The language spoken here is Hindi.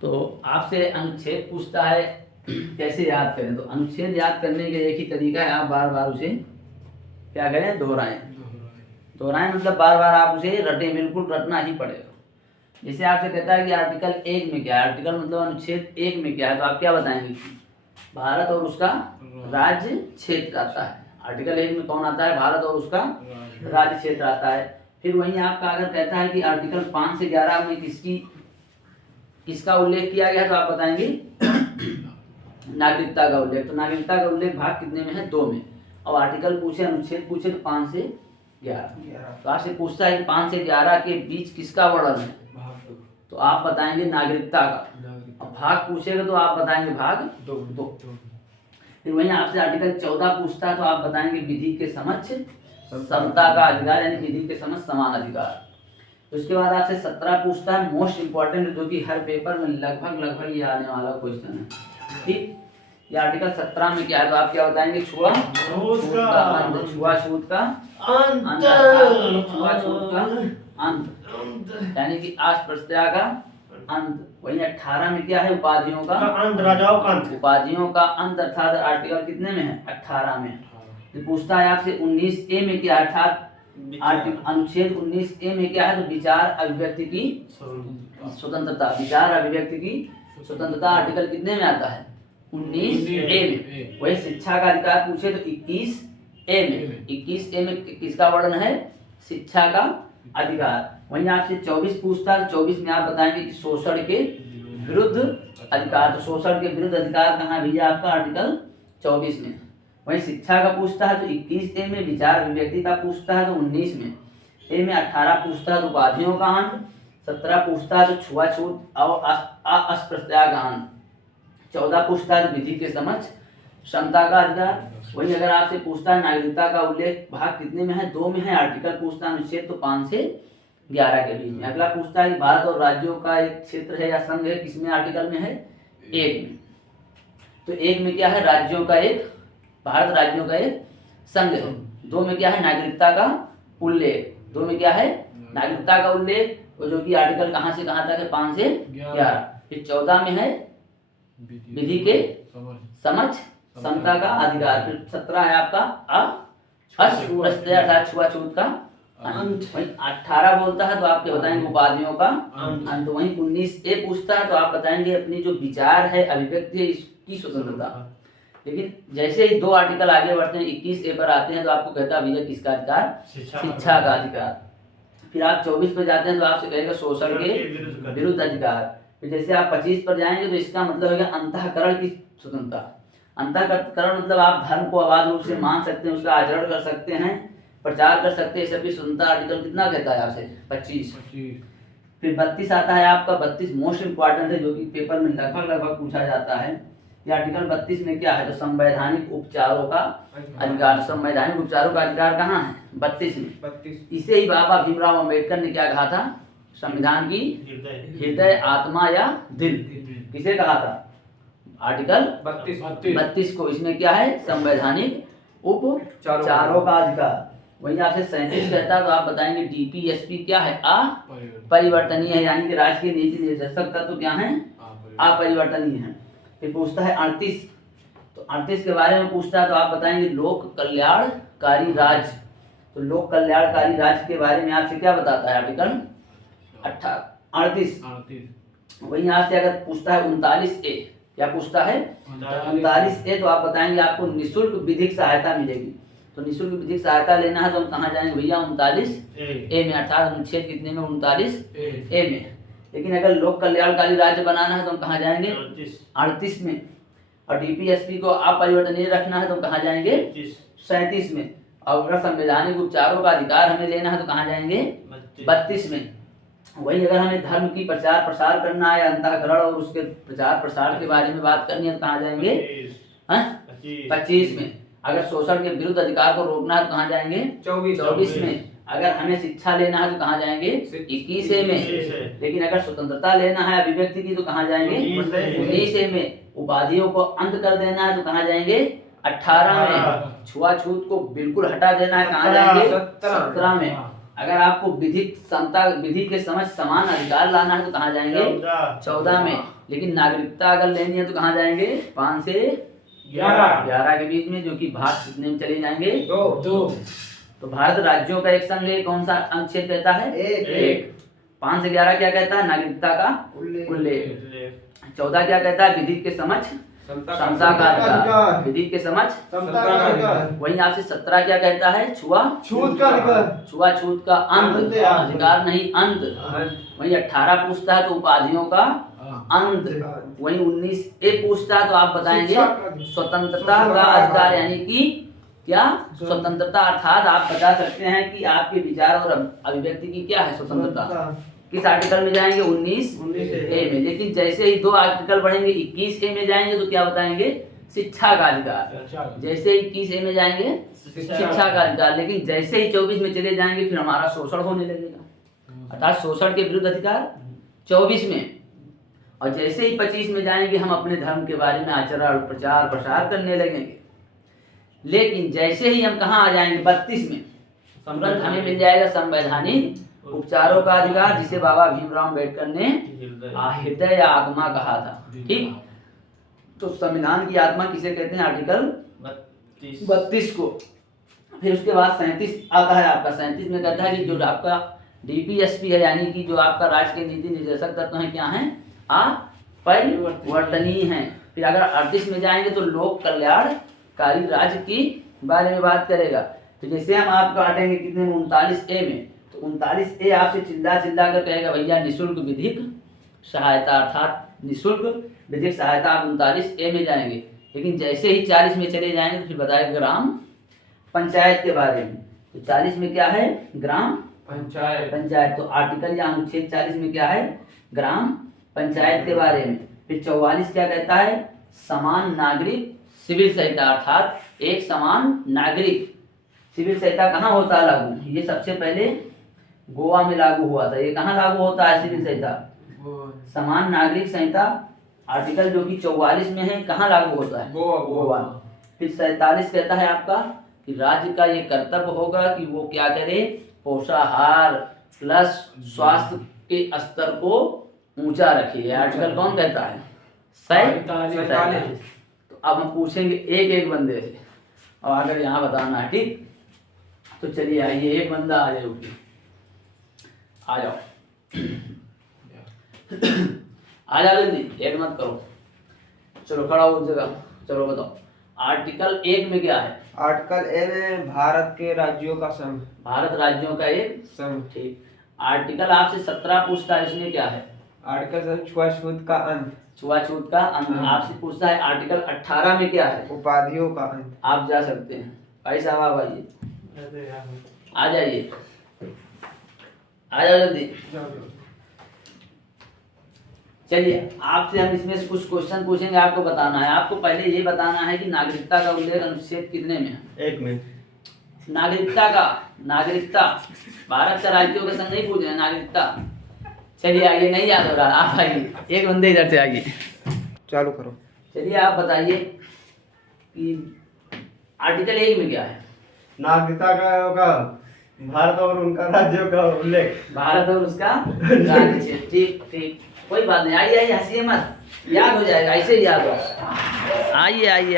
तो आपसे अनुच्छेद पूछता है कैसे याद करें। तो अनुच्छेद याद करने का एक ही तरीका है, आप बार बार उसे क्या करें, दोहराएं। दोहराएं मतलब बार बार आप उसे रटें, बिल्कुल रटना ही पड़ेगा। जैसे आपसे कहता है कि आर्टिकल 1 में क्या है, आर्टिकल मतलब अनुच्छेद 1 में क्या है, तो आप क्या बताएंगे? भारत और उसका राज्य क्षेत्र आता है। आर्टिकल 1 में कौन आता है? भारत और उसका राज्य क्षेत्र आता है। फिर वहीं आपका अगर कहता है कि आर्टिकल 5 से 11 में किसका उल्लेख किया गया है, तो आप बताएंगे नागरिकता का उल्लेख। तो नागरिकता का उल्लेख भाग कितने में है? 2 में। अब आर्टिकल पूछे, अनुच्छेद पूछे तो 5 से 11। तो आपसे पूछता है 5 से 11 के बीच किसका वर्णन है, तो आप बताएंगे नागरिकता का। अब भाग पूछेगा तो आप बताएंगे भाग 2। फिर वहीं आपसे आर्टिकल 14 पूछता है तो आप बताएंगे विधि के समक्ष समता का अधिकार, यानी विधि के समक्ष समान अधिकार। उसके बाद आपसे 17 पूछता है, मोस्ट इंपॉर्टेंट, जो कि हर पेपर में लगभग ये आने वाला क्वेश्चन है। ठीक, ये आर्टिकल 17 में क्या है, तो आप क्या बताएंगे? छुआछूत का अंत, छुआछूत का अंत, यानी कि अस्पृश्यता का अंत। वही 18 में क्या है? उपाधियों का अंत, राजाओं का अंत, उपाधियों का अंत, अर्थात आर्टिकल कितने में है? 18 में। तो पूछता है आपसे 19A में क्या है, अर्थात अनुच्छेद 19A में क्या है, तो विचार अभिव्यक्ति की स्वतंत्रता। विचार अभिव्यक्ति की स्वतंत्रता आर्टिकल कितने में आता है? 19A में। वही शिक्षा का अधिकार पूछे तो 21A में। 21A में किसका वर्णन है? शिक्षा का अधिकार। वहीं आपसे 24 पूछता है, 24 में आप बताएंगे कि शोषण के विरुद्ध अधिकार। तो शोषण के विरुद्ध अधिकार कहाँ भैया? आपका आर्टिकल 24 में। वहीं शिक्षा का पूछता है तो 21A में। विचार अभिव्यक्ति का पूछता है तो 19 में। ए में 18 पूछता है तो उपाधियों का अंत, 17 पूछता है तो छुआछूत और अस्पृश्यता का अंत, 14 पूछता है तो विधि के समक्ष क्षमता का अधिकार। वहीं अगर आपसे पूछता है नागरिकता का उल्लेख भाग कितने में है? 2 में है। आर्टिकल पूछता है अनुच्छेद तो 5 से 11 के बीच में। अगला पूछता है कि भारत और राज्यों का एक क्षेत्र है या संघ है, किसमें आर्टिकल में है? 1 में। तो 1 में क्या है? राज्यों का एक, भारत राज्यों का एक संघ है। 2 में क्या है? नागरिकता का उल्लेख। 2 में क्या है? नागरिकता का उल्लेख, जो कि आर्टिकल कहां से कहां तक है? 5 से 11। फिर 14 में है विधि के समक्ष समता का अधिकार। फिर 17 है आपका अस्पृश्यता अर्थात छुआछूत का अंत। वहीं 18 बोलता है तो आपके बताएंगे उपाधियों का अंत। वहीं 19A पूछता है तो आप बताएंगे अपनी जो विचार है, अभिव्यक्ति है, इसकी स्वतंत्रता। लेकिन जैसे ही 2 आर्टिकल आगे बढ़ते हैं, 21A पर आते हैं, तो आपको कहता है भैया किसका अधिकार? शिक्षा का अधिकार। फिर आप 24 पर जाते हैं तो आपसे कहेगा शोषण के विरुद्ध अधिकार। फिर जैसे आप 25 पर जाएंगे तो इसका मतलब है अंतःकरण की स्वतंत्रता। अंतःकरण मतलब आप धर्म को अबाध रूप से मान सकते हैं, उसका आचरण कर सकते हैं, प्रचार कर सकते हैं, सबकी स्वतंत्रता। आर्टिकल कितना कहता है आपसे? 25। फिर 32 आता है आपका। 32 मोस्ट इंपॉर्टेंट है, जो कि पेपर में लगभग पूछा जाता है। ये आर्टिकल 32 में क्या है, तो संवैधानिक उपचारों का अधिकार। संवैधानिक उपचारों का अधिकार कहाँ है? 32 में। इसे ही बाबा भीमराव अम्बेडकर ने क्या कहा था? संविधान की हृदय, आत्मा या दिल, किसे कहा था? आर्टिकल 32 को। इसमें क्या है? संवैधानिक उपचारों का अधिकार। वहीं आपसे 37 कहता है तो आप बताएंगे DPSP क्या है? अपरिवर्तनीय है, यानी कि राज्य के नीति निर्देशक तत्व क्या है? अपरिवर्तनीय है। फिर पूछता है 38, तो 38 के बारे में पूछता है तो आप बताएंगे लोक कल्याणकारी राज्य। तो लोक कल्याणकारी राज्य के बारे में आपसे क्या बताता है आर्टिकल 38। वहीं आपसे अगर पूछता है 39A, क्या पूछता है? 39A तो आप बताएंगे आपको निःशुल्क विधिक सहायता मिलेगी। तो निःशुल्क विधिक सहायता लेना है तो हम कहाँ जाएंगे भैया? 39A में, अर्थात अनुच्छेद कितने में? 39A में। लेकिन अगर लोक कल्याणकारी राज्य बनाना है तो हम कहाँ जाएंगे? 38 में। और DPSP को अपरिवर्तनीय रखना है तो हम कहाँ जाएंगे? 37 में। और अगर संवैधानिक उपचारों का अधिकार हमें लेना है तो कहाँ जाएंगे? 32 में। वही अगर हमें धर्म की प्रचार प्रसार करना है, अंतःकरण और उसके प्रचार प्रसार के बारे में बात करनी है तो कहाँ जाएंगे? 25 में। अगर शोषण के विरुद्ध अधिकार को रोकना है तो कहाँ जाएंगे? 24 में। अगर हमें शिक्षा लेना है तो कहाँ जाएंगे? 21A में। लेकिन अगर स्वतंत्रता लेना है अभिव्यक्ति की तो कहाँ जाएंगे? 19A में। उपाधियों को अंत कर देना है तो कहाँ जाएंगे? 18 में। छुआछूत को बिल्कुल हटा देना है, कहाँ जाएंगे? 17 में। अगर आपको विधिक समता, विधि के समझ समान अधिकार लाना है तो कहाँ जाएंगे? 14 में। लेकिन नागरिकता अगर लेनी है तो कहाँ जाएंगे? 5 से 11 के बीच में, जो कि भारत कितने में चले जाएंगे? 2। तो भारत राज्यों का एक संघ है, कौन सा अनुच्छेद कहता है? 1। 5 से 11 क्या कहता है? नागरिकता का उल्लेख। 14 क्या कहता है? विधि के समझ समता का अधिकार, विधि के समझ समता का अधिकार। वहीं आपसे 17 क्या कहता है? छुआछूत का अधिकार, छुआछूत का अंत, अधिकार नहीं अंत। वहीं 18 पूछता है तो उपाधियों का अंत। वहीं 19A पूछता है तो आप बताएंगे स्वतंत्रता का अधिकार, यानी कि क्या? स्वतंत्रता, अर्थात आप बता सकते हैं कि आपके विचार और अभिव्यक्ति की क्या है? स्वतंत्रता। किस आर्टिकल में जाएंगे? 19A में। लेकिन जैसे ही 2 आर्टिकल बढ़ेंगे 21A में जाएंगे तो क्या बताएंगे? शिक्षा का अधिकार। जैसे ही 21A में जाएंगे शिक्षा का अधिकार, लेकिन जैसे ही 24 में चले जाएंगे फिर हमारा शोषण होने लगेगा, अर्थात शोषण के विरुद्ध अधिकार 24 में। और जैसे ही 25 में जाएंगे हम अपने धर्म के बारे में आचरण, प्रचार, प्रसार करने लगेंगे। लेकिन जैसे ही हम कहाँ आ जाएंगे? 32 में तुरंत हमें मिल जाएगा संवैधानिक उपचारों का अधिकार, जिसे बाबा भीमराव अम्बेडकर ने हृदय या आत्मा कहा था। ठीक, तो संविधान की आत्मा किसे कहते हैं? आर्टिकल 32 को। फिर उसके बाद 37 आता है आपका। 37 में कहता है कि जो आपका DPSP है, यानी कि जो आपका राज्य के नीति निर्देशक तत्व हैं, क्या हैं? परिवर्तनीय हैं। फिर अगर 38 में जाएंगे तो लोक कल्याणकारी राज्य की बारे में बात करेगा। तो जैसे हम आपको बांटेंगे कितने में? 39A में। तो 39A आपसे चिल्ला कर कहेगा भैया निःशुल्क विधिक सहायता, अर्थात निःशुल्क विधिक सहायता। आप 39A में जाएंगे। लेकिन जैसे ही 40 में चले जाएंगे तो फिर बताएगा ग्राम पंचायत के बारे में। तो 40 में क्या है? ग्राम पंचायत। तो आर्टिकल या अनुच्छेद 40 में क्या है? ग्राम पंचायत के बारे में। फिर 44 क्या कहता है? समान नागरिक सिविल संहिता, अर्थात एक समान नागरिक सिविल संहिता कहाँ होता है लागू? ये सबसे पहले गोवा में लागू हुआ था। ये कहाँ लागू होता है सिविल संहिता? समान नागरिक संहिता आर्टिकल जो कि 44 में है, कहाँ लागू होता है? गोवा। फिर 47 कहता है आपका कि राज्य का ये कर्तव्य होगा कि वो क्या करे? पोषाहार प्लस स्वास्थ्य के स्तर को ऊंचा रखिए। आर्टिकल कौन कहता है? 47। तो अब हम पूछेंगे एक बंदे से, और अगर यहाँ बताना है, ठीक? तो चलिए आइए, एक बंदा आ जाए, उठिए, आ जाओ आ जाओ जल्दी, लेट मत करो। चलो खड़ा हो जगह, चलो बताओ आर्टिकल 1 में क्या है? आर्टिकल 1 में भारत के राज्यों का संघ, भारत राज्यों का एक संघ। ठीक। आर्टिकल आपसे 17 पूछता है, इसमें क्या है? आर्टिकल छुआछूत का अंत, छुआछूत का अंत। आपसे पूछता है आर्टिकल 18 में क्या है? उपाधियों का अंत। आप जा सकते हैं भाई साहब, आप आइए, आ जाइए, आ जाओ जल्दी। चलिए आपसे हम इसमें से कुछ क्वेश्चन पूछेंगे, आपको बताना है। आपको पहले ये बताना है कि नागरिकता का उल्लेख अनुच्छेद कितने में है? 1 में। नागरिकता भारत का राज्यों का संग नहीं पूछ रहे, नागरिकता। चलिए आइए, नहीं याद हो रहा, आप आइए, एक बंदे इधर से आइए, चालू करो। चलिए आप बताइए कि आर्टिकल 1 में क्या है? नागरिकता का होगा भारत और उनका राज्यों का उल्लेख, भारत और उसका राज्य। ठीक, कोई बात नहीं, आइए हंसिए मत, याद हो जाएगा, ऐसे ही याद हो। आइए।